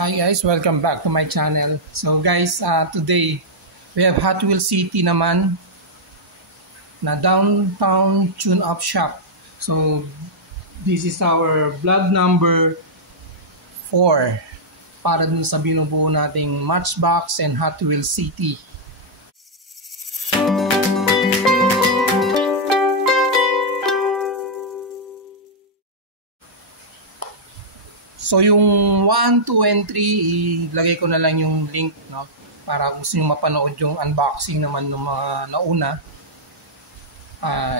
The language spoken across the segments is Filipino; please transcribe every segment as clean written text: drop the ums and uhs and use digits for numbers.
Hi guys, welcome back to my channel. So guys, today we have Hot Wheels City naman na downtown tune-up shop. So this is our vlog number 4 para dun sa binubuo nating Matchbox and Hot Wheels City. So yung 1, 2, and 3, ilagay ko na lang yung link, no? Para kung gusto nyo mapanood yung unboxing naman ng mga nauna,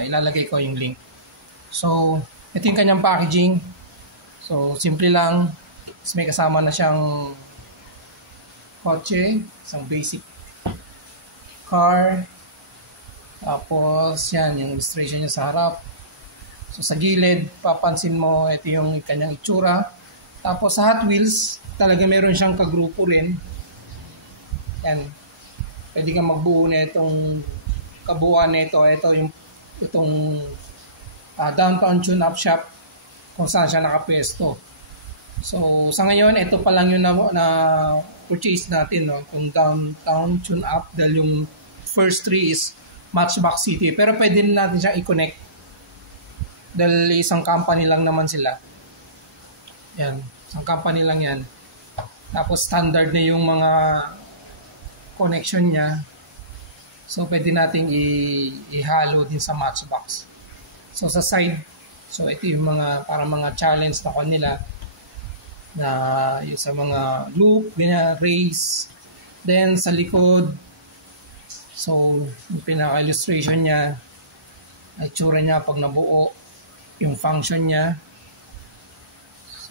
ilalagay ko yung link. So, ito yung kanyang packaging. So, simple lang. May kasama na siyang kotse, isang basic car. Tapos, yan, yung illustration niya sa harap. So, sa gilid, papansin mo, ito yung kanyang itsura. Tapos sa Hot Wheels, talaga meron siyang kagrupo rin. Yan. Pwede kang magbuo na itong kabuuan na ito. Ito yung itong downtown tune-up shop kung saan siya nakapwesto. So sa ngayon, ito pa lang yung na purchase natin, no? Kung downtown tune-up, dahil yung first 3 is Matchbox City. Pero pwede natin siya i-connect dahil isang company lang naman sila. Yan, isang company lang yan. Tapos standard na yung mga connection niya. So pwede nating ihalo din sa Matchbox. So sa side, so ito yung mga para mga challenge na kanila na yung sa mga loop, ganyan, race. Then sa likod, so yung pinaka-illustration niya, itsura niya pag nabuo, yung function niya.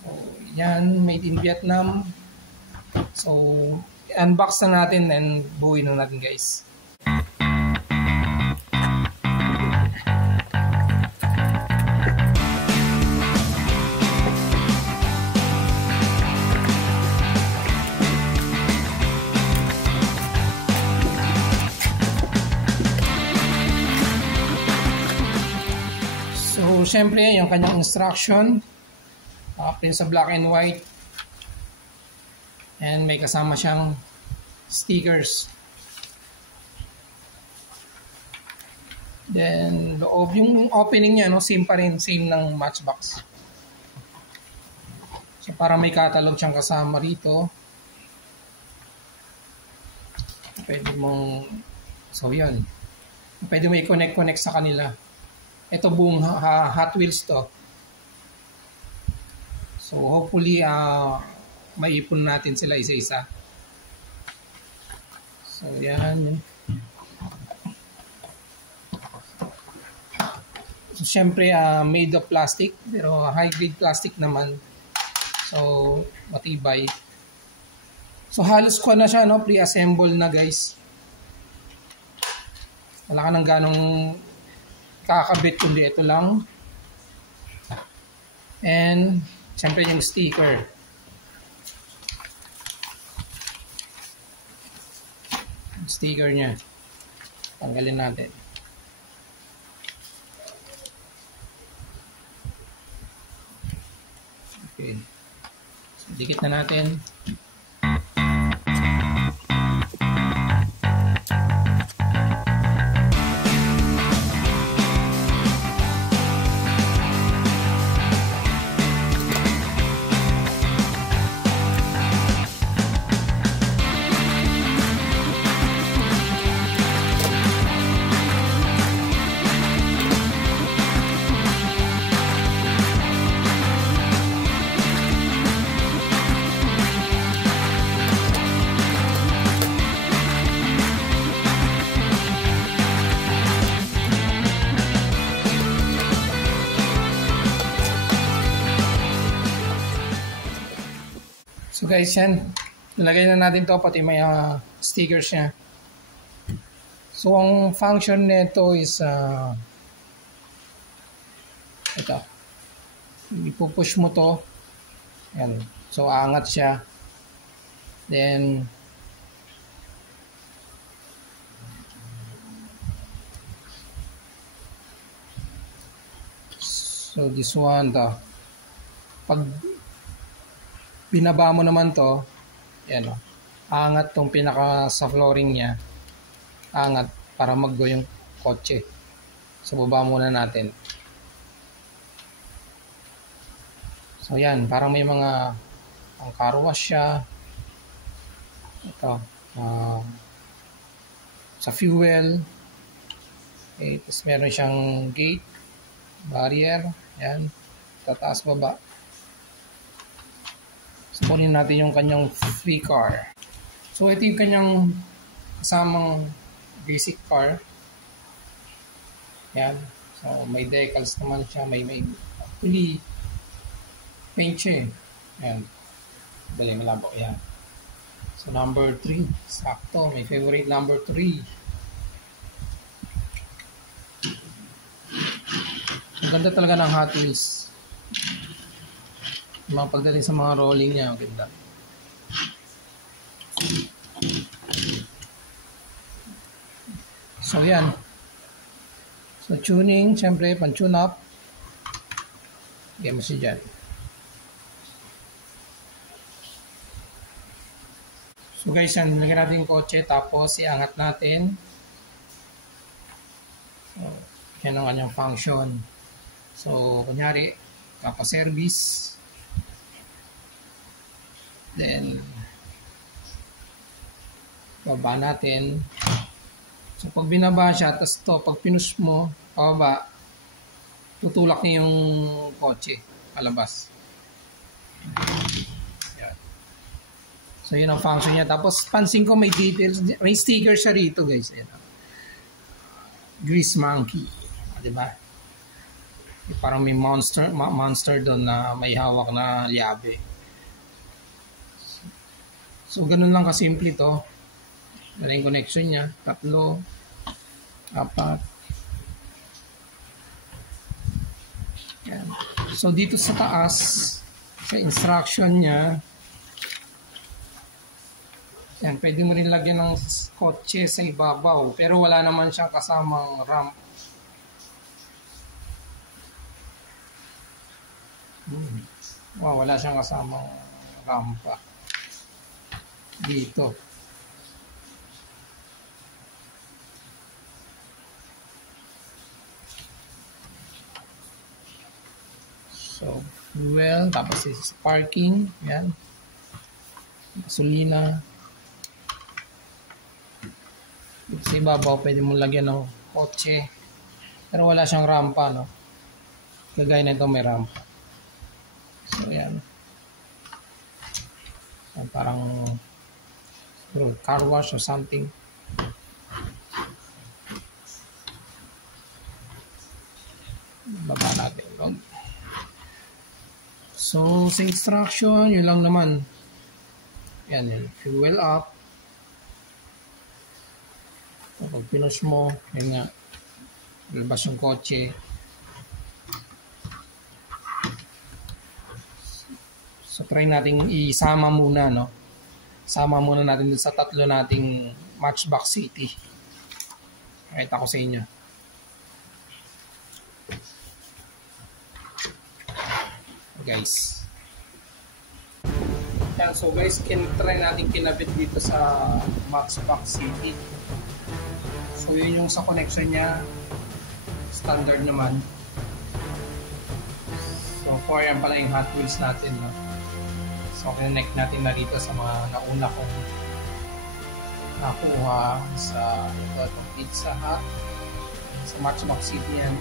So, yan, made in Vietnam. So, unbox na natin and buuin na natin, guys. So, syempre, yung kanyang instruction. Print sa black and white, and may kasama siyang stickers. Then loob, yung opening niya, no, same pa rin, same ng Matchbox. So para may catalog siyang kasama rito. Pwede mong, so yan, pwede mo i-connect sa kanila. Ito buong Hot Wheels to. So hopefully maipon natin sila isa-isa. So yan. So syempre made of plastic, pero high grade plastic naman. So matibay. So halos ko na siya, no, pre-assemble na, guys. Wala ka nang ganong kakabit, kundi ito lang. And siyempre yung sticker. Yung sticker niya. Tanggalin natin. Okay. So, dikit na natin. So guys, yan. Nilagay na natin to, pati may stickers niya. So ang function nito is ito. Ipupush mo to. Yan. So aangat siya. Then so this one, pag binaba mo naman to, yan o, angat tong pinaka sa flooring niya, angat para mag-go yung kotse. So baba muna natin. So yan, parang may mga ang car wash siya. Ito, sa fuel. Okay, tapos meron siyang gate, barrier, yan, tataas baba. So kunin natin yung kanyang free car. So ito yung kanyang kasamang basic car. Yan, so may decals naman siya, may actually paint siya eh. Yan, dali malabo, yan. So number 3, sakto, may favorite number 3. Ang ganda talaga ng Hot Wheels. Mga pagdating sa mga rolling niya, ang ganda. So yan. So tuning, syempre, pan-tune up. Game mo siya dyan. So guys, yan, nilagyan natin yung kotse, tapos iangat natin. So, yan ang kanyang function. So, kunyari, kapa-service. Then, baba natin. So, pag binaba siya, tapos to, pag pinus mo, pababa, tutulak niya yung kotse, palabas. Yan. So, yun ang function niya. Tapos, pansin ko may details, may sticker siya rito, guys. Yan. Grease Monkey. Diba? Parang may monster doon na may hawak na liabe. So, ganun lang kasimple to. Wala yung connection niya. 3, 4. Yan. So, dito sa taas, sa instruction niya, yan, pwede mo rin lagyan ng kotse sa ibabaw. Pero wala naman siyang kasamang ramp. Wow, wala siyang kasamang rampa dito. So, fuel, tapos is parking, yan. Gasolina. Sa ibabaw, pwede mong lagyan ng kotse. Pero wala siyang rampa, no? Kagaya na ito, may rampa. So, yan. So, parang car wash or something. Baba natin. So, sa instruction, yun lang naman. Yan, yun. Fuel up. So, pag pinush mo, yun nga. Labas yung kotse. So, try natin isama muna, no? Sama muna natin dun sa 3 nating Matchbox City. Pakita ko sa inyo. Guys. Yan, so guys, try natin kinabit dito sa Matchbox City. So, yun yung sa connection niya. Standard naman. So, 4 yan pala yung Hot Wheels natin, no? So, connect natin na dito sa mga nauna kong nakuha sa itong Pizza Hut, sa Matchbox City yan.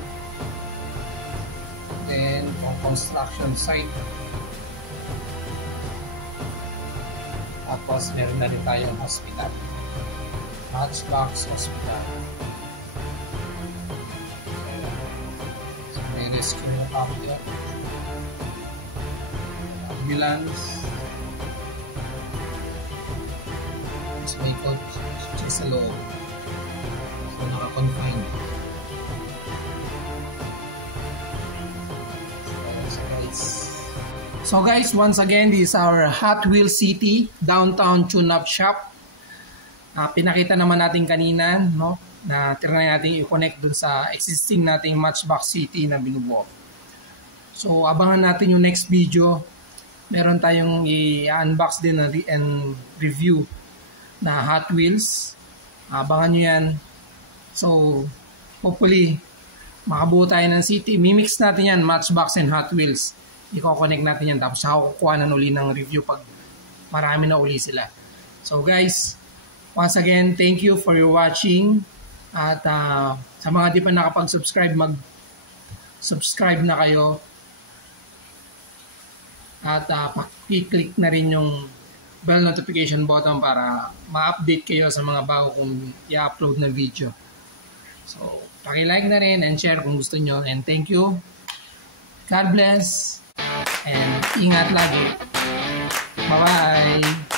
Then, ang construction site. Tapos, meron na rin tayong hospital. Matchbox Hospital. So, may rescue na kami. Ambulance. Tapos may coach sa loob. So, naka-confine. So guys, once again, this is our Hot Wheels City Downtown Tune-Up Shop. Pinakita naman natin kanina, no, na try natin i-connect dun sa existing nating Matchbox City na binubuo. So abangan natin yung next video meron tayong i-unbox din and review na Hot Wheels. Abangan nyo yan. So, hopefully, makabuo tayo ng city. Mimix natin yan, Matchbox and Hot Wheels. I-connect natin yan. Tapos ako kukuha na uli ng review pag marami na uli sila. So guys, once again, thank you for your watching. At sa mga di pa nakapag-subscribe, mag-subscribe na kayo. At paki-click na rin yung bell notification button para ma-update kayo sa mga bago kong i-upload na video. So, paki-like na rin and share kung gusto nyo. And thank you. God bless. And ingat lagi. Bye-bye.